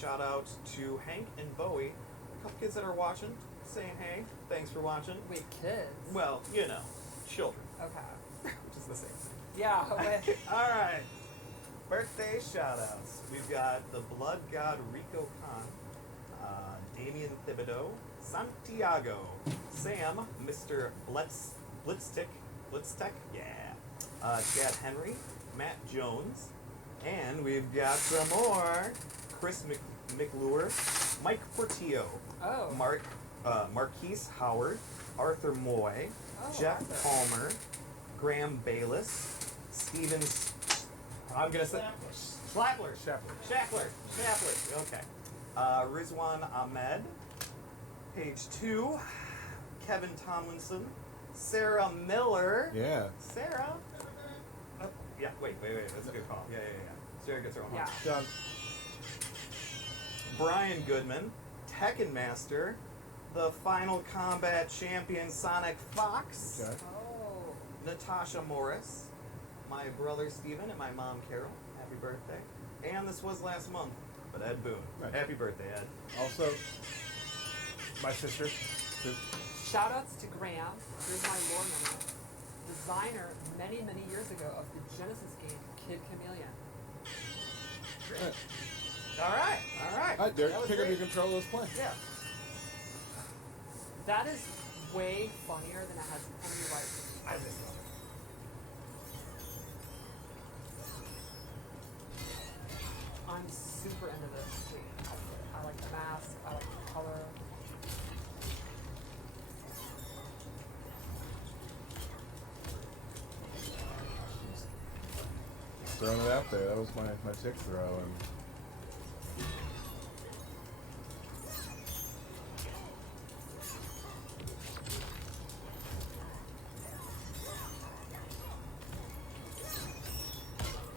shout-out to Hank and Bowie, a couple kids that are watching, saying, hey, thanks for watching. Wait, kids? Well, you know, children, Okay. which is the same thing. Yeah, wait. All right. Birthday shout-outs. We've got the Blood God Rico Khan, Damian Thibodeau, Santiago, Sam, Mr. Blitztech, yeah, Chad Henry, Matt Jones, and we've got some more. Chris McLure, Mike Portillo, Oh. Marquise Howard, Arthur Moy, Oh, Jeff Arthur. Palmer, Graham Bayless, Steven. I'm gonna say Schlappler. Shackler. Okay. Rizwan Ahmed, page 2. Kevin Tomlinson, Sarah Miller. Yeah. Sarah. Oh, yeah. Wait. That's a good call. Yeah. Sarah gets her own. Yeah. Done. Brian Goodman, Tekken Master, the Final Combat Champion Sonic Fox, Okay. Oh. Natasha Morris, my brother Steven, and my mom Carol. Happy birthday. And this was last month, but Ed Boone. Right. Happy birthday, Ed. Also, my sister. Shoutouts to Graham. Here's my lore number. Designer many years ago of the Genesis game Kid Chameleon. All right. Derek, That was pick up great. your control. Let's play. Yeah. That is way funnier than it has any right to be. I just love it. I'm super into this outfit. I like the mask. I like the color. Just throwing it out there. That was my tick throw. And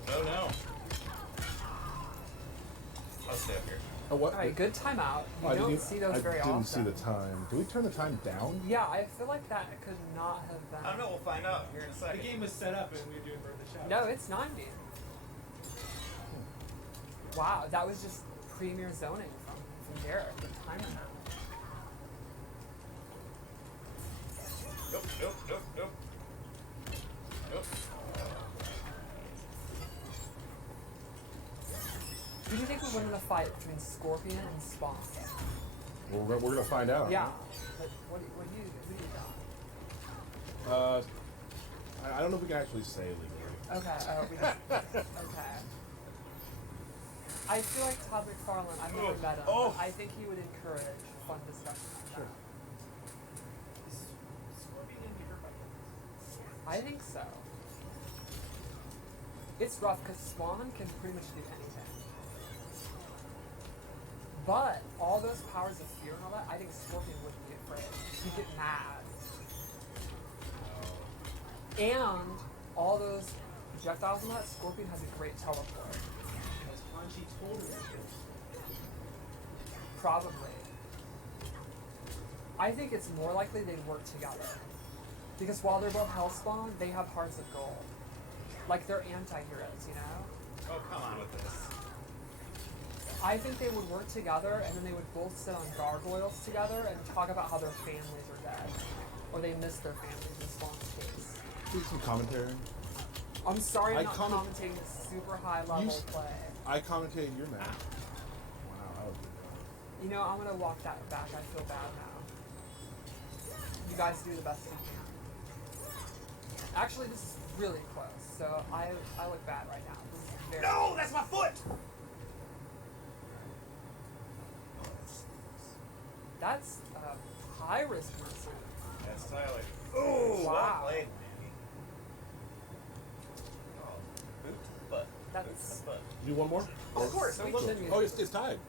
Oh no. I'll stay up here. oh, what? All right, good timeout. You I don't didn't- see those I very didn't often. see the time. Do we turn the time down? Yeah, I feel like that could not have been. I don't know. We'll find out here in a The second. game was set up and we were doing birthday shout. No, it's 90. Wow, that was just premier zoning from Derek. The timer now. Nope. Who do you think would win in a fight between Scorpion and Spawn? Well, we're gonna find out. Yeah. But what do you got? I don't know if we can actually say legally. Okay. We just, okay. I feel like Todd McFarlane, I've never met him. Oh. But I think he would encourage fun discussion like Sure. that. Is Scorpion gonna be hurt by this? I think so. It's rough because Spawn can pretty much do anything. But all those powers of fear and all that, I think Scorpion wouldn't be afraid. He'd get mad. And all those projectiles and that, Scorpion has a great teleport. Because Punchy totally kills. Probably. I think it's more likely they work together. Because while they're both Hellspawn, they have hearts of gold. Like they're anti-heroes, you know? Oh, come on with this. I think they would work together and then they would both sit on gargoyles together and talk about how their families are dead. Or they miss their families in Spawn's case. Do some commentary. I'm sorry I'm I not commentating this super high level play. I commentated your match. Wow, that was good. You know, I'm gonna walk that back. I feel bad now. You guys do the best you can. Actually, this is really close, so I look bad right now. This is very No, that's my foot. That's high risk mercy. That's Tyler. Ooh, Wow. well played, Manny. Oh, boot to the butt. That's- Boot to the butt. Do one more? Of course. We look- continue. Oh, it's tied.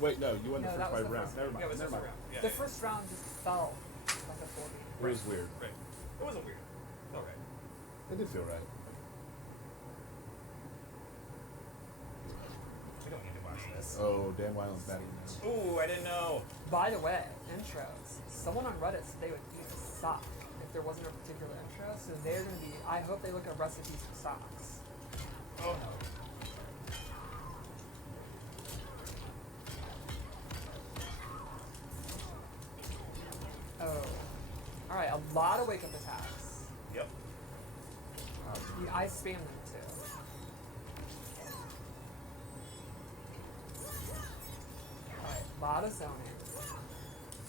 Wait, no, you won No, the that first was five the rounds. first- Never Yeah, mind. it was Never the mind. first round. Yeah, The yeah. first round just fell like a 4 game. It was weird. Right. It wasn't weird. All right. It did feel right. We don't need to watch this. Oh, Dan Weiland's batting now. Ooh, I didn't know. By the way, intros. Someone on Reddit said they would eat a sock if there wasn't a particular intro, so they're gonna be. I hope they look at recipes for socks. Oh no. Oh. Alright, a lot of wake up attacks. Yep. I spam them too. Alright, a lot of zoning.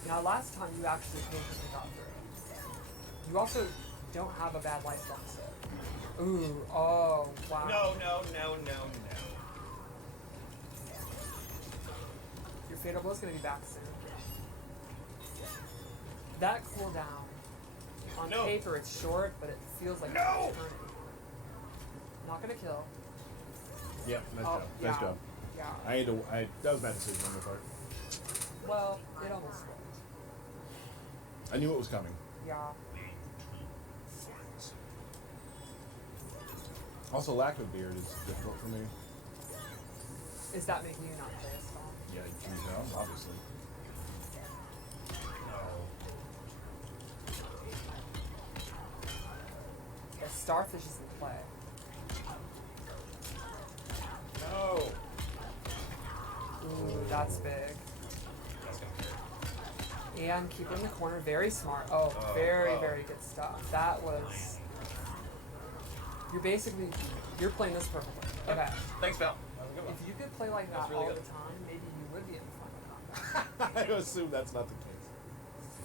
Now, last time you actually patiently got through. You also don't have a bad life deficit. Ooh, oh, wow. No. Your fatal blow's gonna be back soon. That cooldown, on No. paper it's short, but it feels like No. an eternity. Not gonna kill. Yeah, nice Oh, job. yeah. Nice job. Yeah. That was a bad decision on my part. Well, it almost worked. I knew it was coming. Yeah. Also, lack of beard is difficult for me. Is that making you not play a storm? Yeah, you know, obviously. The starfish is in play. No. Ooh, that's big. That's gonna hurt. And keep it in the corner. Very smart. Oh, very, very good stuff. That was... You're playing this perfectly. Okay. Thanks, pal. Have a good one. If you could play like that That's really all good. the time, maybe you would be in Final Combat. I assume that's not the case.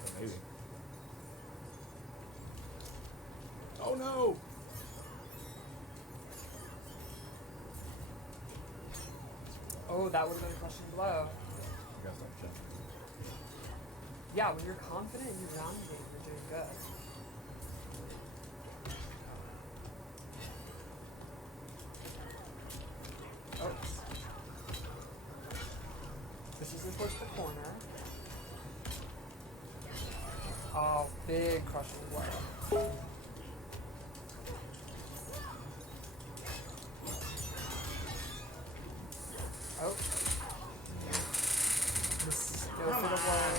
But maybe. Oh no! Oh, that would have been a crushing blow. I guess I'll check. Yeah, when you're confident in your round game, you're doing good. Oops. Pushes it towards the corner. Oh, big crushing blow. Oh. This go for the blow.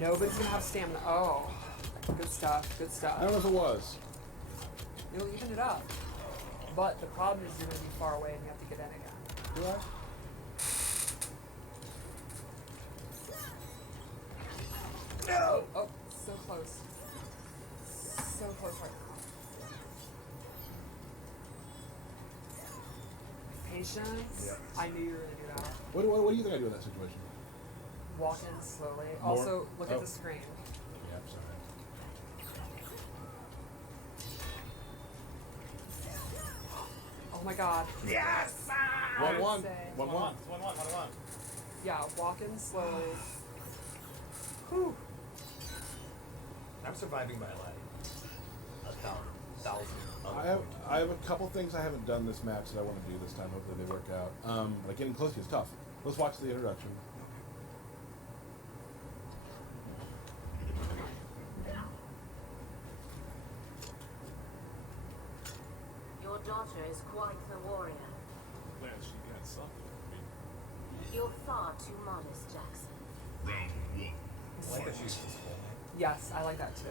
Nobody's gonna have stamina. Oh. Good stuff, good stuff. I don't know if it was. You'll even it up. But the problem is you're gonna be far away and you have to get in again. Do I? No! Oh, so close. So close right now. Patience. Yeah. I knew you were gonna do that. What do you think I do in that situation? Walk in slowly. More? Also, look Oh. at the screen. Yeah, I'm sorry. Oh my god. Yes! I would 1-1. say- 1-1. 1-1. Yeah, walk in slowly. Whew. I'm surviving by like 1,000. I have a couple things I haven't done this match that I want to do this time. Hopefully they work out. Like getting close to you is tough. Let's watch the introduction. Your daughter is quite the warrior. Glad she got something for me. You're far too modest, Jackson. I like that she's full. Yes, I like that too.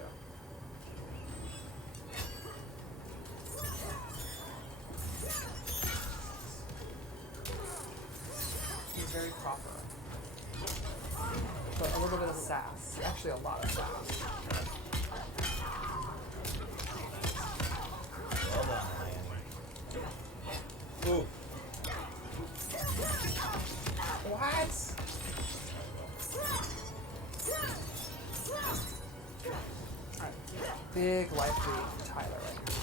He's very proper. But a little bit of sass. Actually, a lot of sass. Well done, Miami. Ooh. What? Alright. Big life lead for Tyler right now.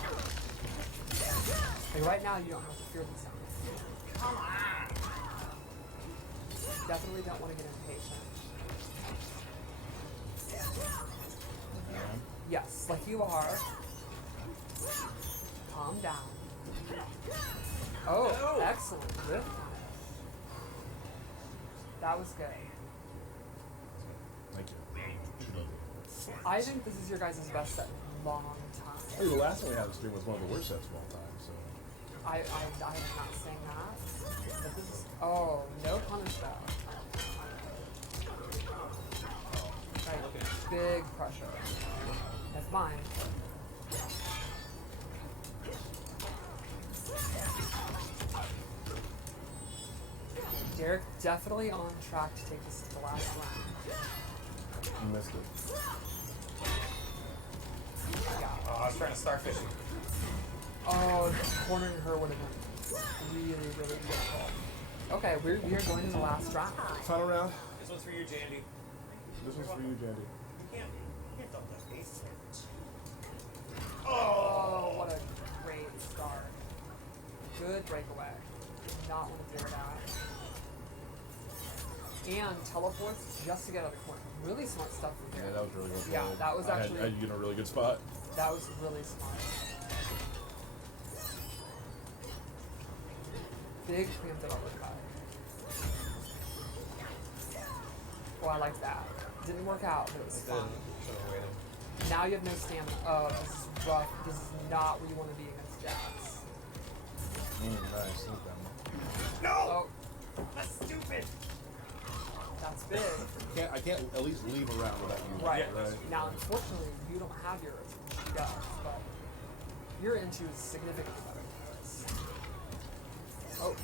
Like right now, you don't have to fear these sounds. Come on! Definitely don't want to get impatient. Yes, like you are. Calm down. Oh, excellent. Good. That was good. Thank you. I think this is your guys' best set in a long time. Hey, the last one we had on stream was one of the worst sets of all time. So I am not saying that. But this is, oh, no punish though. Right, big pressure. That's mine. Derek definitely on track to take this to the last round. you missed it. Yeah. Oh, I was trying to starfish you. Oh, cornering her would have been really, really difficult. Okay, we are going to the last round. Final round. This one's for you, Jandy. This one's for you, Jandy. You can't dump that face. Oh, what a great start. Good breakaway. Did not want to do that. and teleports just to get out of the corner. Really smart stuff from Yeah, there. that was really well Yeah, played. that was actually- I had you in a really good spot. That was really smart. Big preemptive uppercut. Oh, I like that. Didn't work out, but it was fun. Should have waited. Now you have no stamina. Oh, this is rough. This is not where you want to be against Jax. Nice. Look at that. No! Oh, That's stupid! that's big. I can't at least leave around without you. Right. Right. Now, unfortunately, you don't have yours. She does, but your into is significantly better than this. Oh,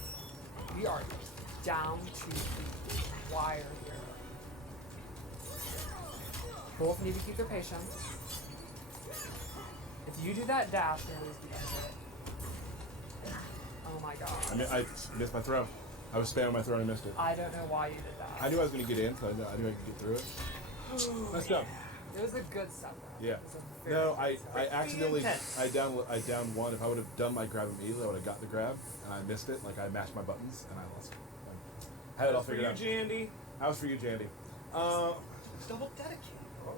we are down to the wire here. Both need to keep their patience. If you do that dash, you're going to lose the exit. Oh my god. I missed my throw. I was spamming my throw and I missed it. I don't know why you did that. I knew I was going to get in, so I knew I could get through it. Nice job. It was a good set, though. Yeah. It was a very No, good set. I accidentally intense. I downed one. If I would have done my grab immediately, I would have got the grab, and I missed it. Like I mashed my buttons and I lost it. I had it all For figured you, out. Jandy. That was for you, Jandy. Double dedicated.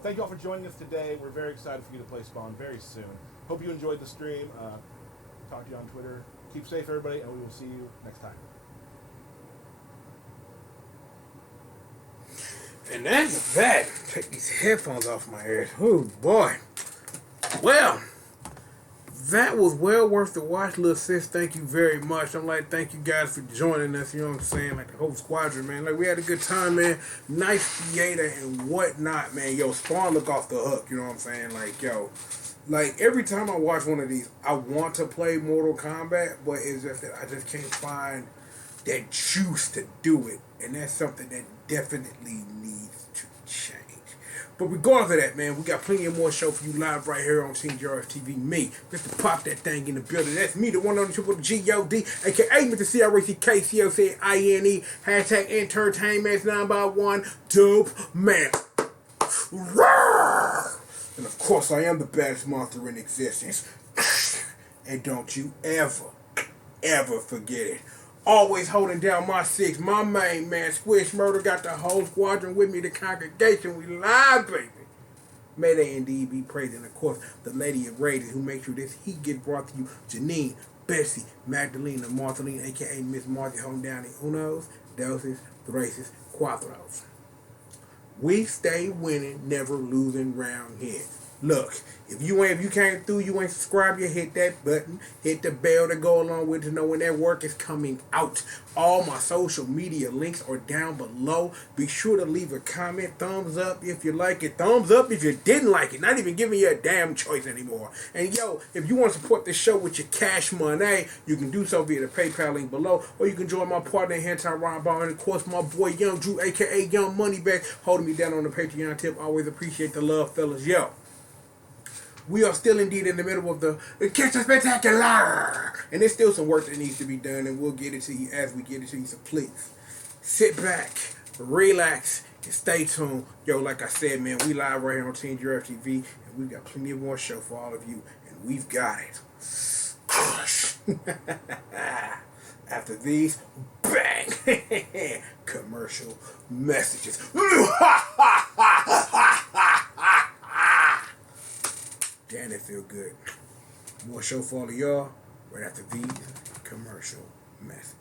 Thank you all for joining us today. We're very excited for you to play Spawn very soon. Hope you enjoyed the stream. Talk to you on Twitter. Keep safe, everybody, and we will see you next time. And that's that. Take these headphones off my ears. Oh boy. Well, that was well worth the watch, little sis. Thank you very much. I'm like, thank you guys for joining us. You know what I'm saying? Like the whole squadron, man. Like we had a good time, man. Nice theater and whatnot, man. Yo, Spawn look off the hook. You know what I'm saying? Like, yo. Like every time I watch one of these, I want to play Mortal Kombat, but it's just that I just can't find that juice to do it. And that's something that definitely needs to change. But regardless of that, man, we got plenty of more show for you live right here on Team GRF TV. Me, Mr. Pop That Thing in the building. That's me, the one on the triple G.O.D, aka Mr. CRACKCOCINE, hashtag entertainment 9x1, dope man. Roar! And of course, I am the baddest monster in existence. And don't you ever forget it. Always holding down my six, my main man, Squish Murder, got the whole squadron with me, the congregation, we live, baby. May they indeed be praised. And of course, the lady of Raiders who makes sure this heat gets brought to you, Janine, Bessie, Magdalena, Marceline, aka Miss Martha, holding down the unos, doses, thraces, cuatros. We stay winning, never losing round here. Look, if you came through, you ain't subscribed yet, hit that button, hit the bell to go along with it to know when that work is coming out. All my social media links are down below. Be sure to leave a comment, thumbs up if you like it, thumbs up if you didn't like it. Not even giving you a damn choice anymore. And yo, if you want to support this show with your cash money, you can do so via the PayPal link below, or you can join my partner in Hentai Ron Ball, and of course my boy Young Drew, aka Young Moneyback, holding me down on the Patreon tip. Always appreciate the love, fellas. Yo. We are still indeed in the middle of the Catch the Spectacular. And there's still some work that needs to be done, and we'll get it to you as we get it to you. So please, sit back, relax, and stay tuned. Yo, like I said, man, we live right here on Team GRF TV, and we've got plenty of more show for all of you, and we've got it. After these, bang, commercial messages. Damn, it feel good. More show for all of y'all right after these commercial messages.